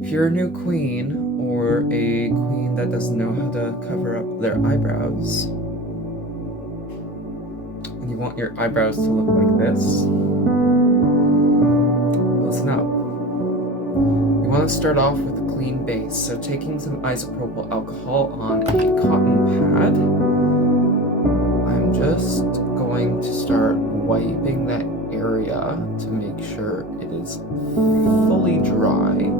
If you're a new queen or a queen that doesn't know how to cover up their eyebrows, and you want your eyebrows to look like this, listen up. You want to start off with a clean base, so taking some isopropyl alcohol on a cotton pad, I'm just going to start wiping that area to make sure it is fully dry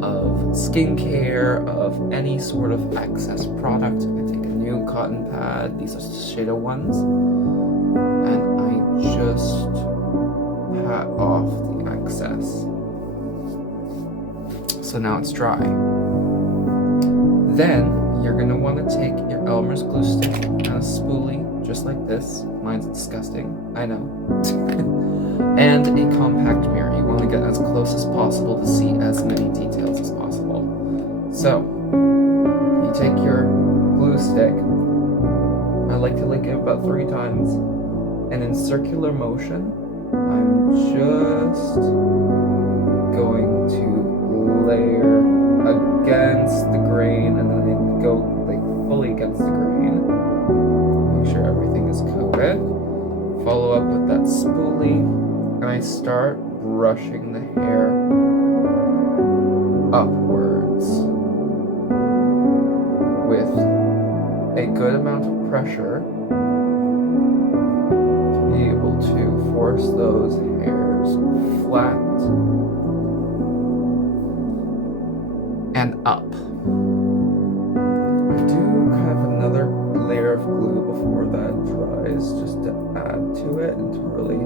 of skincare, of any sort of excess product. I take a new cotton pad, these are Shiseido ones, and I just pat off the excess. So now it's dry. Then you're going to want to take your Elmer's glue stick and a spoolie, just like this. Mine's disgusting, I know. And a compact mirror. You want to get as close as possible to see as many details as possible. So, you take your glue stick. I like to lick it about 3 times. And in circular motion, I'm just going to layer against the grain, and then I go like fully against the grain. Make sure everything is coated. Follow up with that spoolie, and I start brushing the hair upwards with a good amount of pressure to be able to force those hairs flat and up. I do have another layer of glue before that dries, just to add to it and to really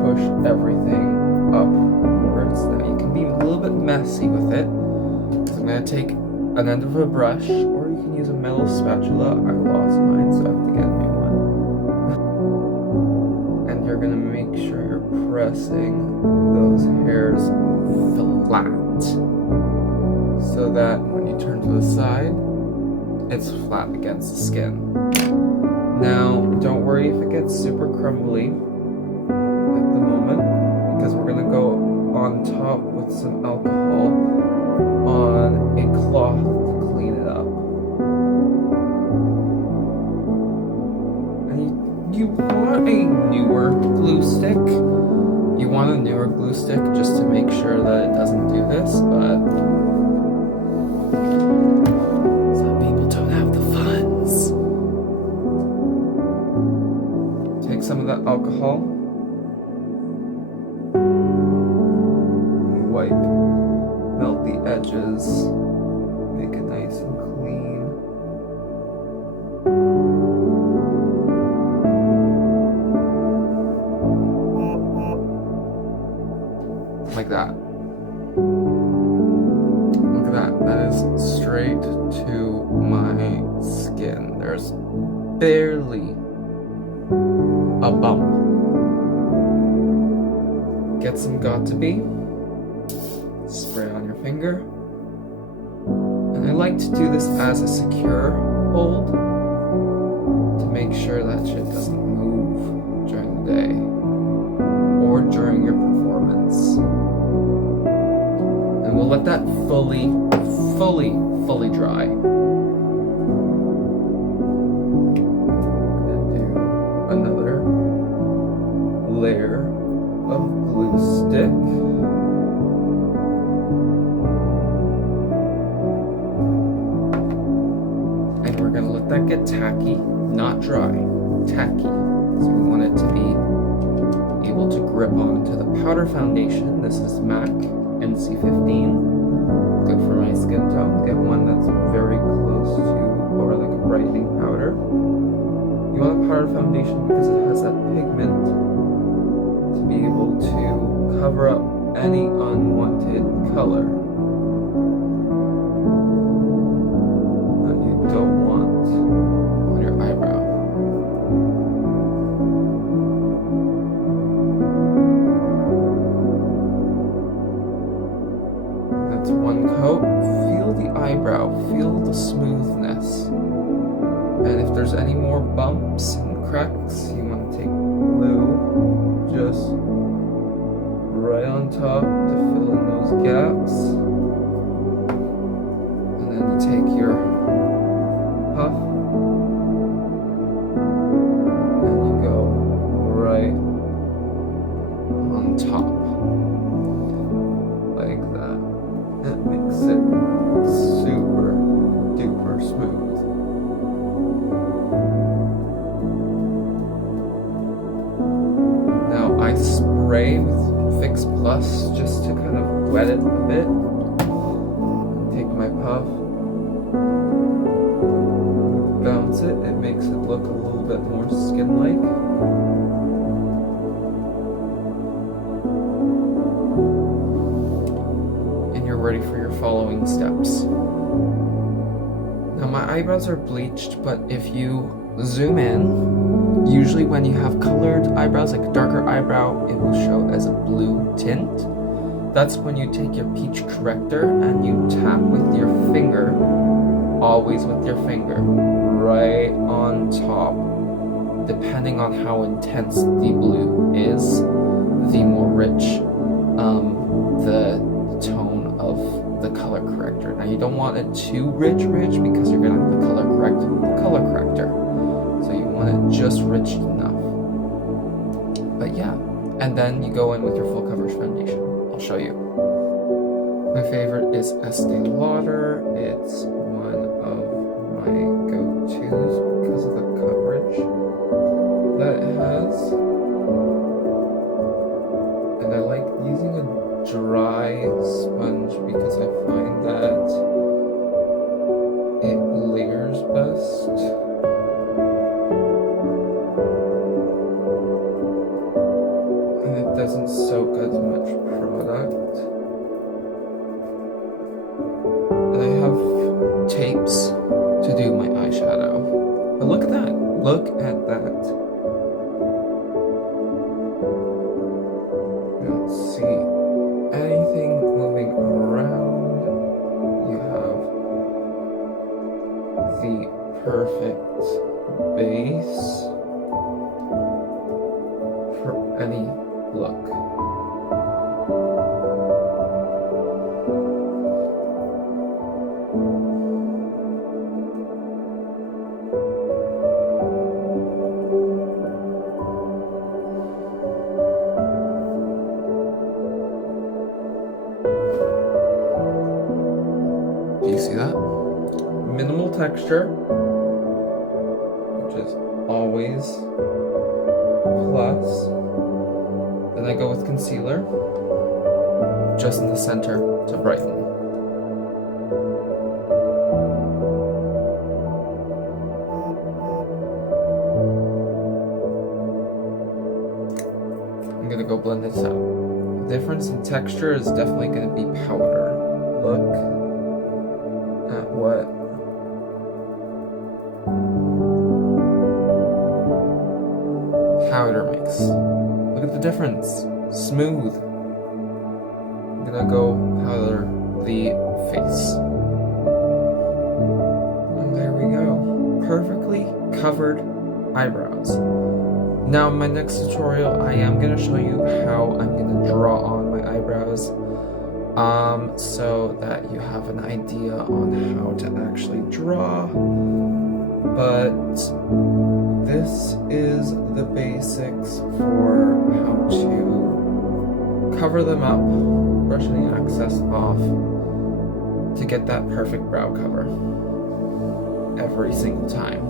push everything upwards. Now you can be a little bit messy with it. So I'm going to take an end of a brush, or you can use a metal spatula. I lost mine, so I have to get a new one. And you're going to make sure you're pressing those hairs flat, so that when you turn to the side, it's flat against the skin. Now, don't worry if it gets super crumbly at the moment, because we're gonna go on top with some alcohol on a cloth to clean it up. And you want a newer glue stick. You want a newer glue stick just to make sure that it doesn't do this, but some people don't have the funds. Take some of that alcohol, wipe, melt the edges, make it nice and clean. Like that. Look at that. That is straight to my skin. There's barely a bump. Get some got-to-be. Spray on your finger. And I like to do this as a secure hold to make sure that shit doesn't move during the day or during your performance. And we'll let that fully dry. I'm gonna do another layer of glue stick. And we're gonna let that get tacky, not dry, tacky. So we want it to be able to grip onto the powder foundation. This is MAC NC15. Good for my skin tone. Get one that's very close to, or like a brightening powder. You want a powder foundation because it has that pigment to be able to cover up any unwanted color that you don't want on your eyebrow. That's one coat. Feel the eyebrow, feel the smoothness. And if there's any more bumps and cracks, you want to take glue just right on top to fill in those gaps. wet it a bit. Take my puff, bounce it. It makes it look a little bit more skin-like. And you're ready for your following steps. Now my eyebrows are bleached, but if you zoom in, usually when you have colored eyebrows, like a darker eyebrow, it will show as a blue tint. That's when you take your peach corrector and you tap with your finger, always with your finger, right on top. Depending on how intense the blue is, the more rich the tone of the color corrector. Now you don't want it too rich because you're gonna have to color correct the color corrector. So you want it just rich enough. But yeah, and then you go in with your full coverage foundation. I'll show you. My favorite is Estee Lauder. It's one of my go-tos because of the coverage that it has. And I like using a dry sponge because I find that it layers best. And it doesn't soak as much product. And I have tapes to do my eyeshadow. But look at that. Look at that. You don't see anything moving around. You have the perfect base for any look. Do you see that? Minimal texture, which is always plus. Then I go with concealer, just in the center to brighten. I'm gonna go blend this out. The difference in texture is definitely gonna be powder. Look at what powder makes. Look at the difference. Smooth. I'm gonna go powder the face. And there we go. Perfectly covered eyebrows. Now in my next tutorial, I am gonna show you how I'm gonna draw on my eyebrows. So that you have an idea on how to actually draw. But this is the basics for how to cover them up, brush any excess off to get that perfect brow cover every single time.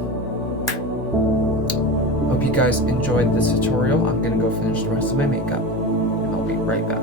Hope you guys enjoyed this tutorial. I'm gonna go finish the rest of my makeup and I'll be right back.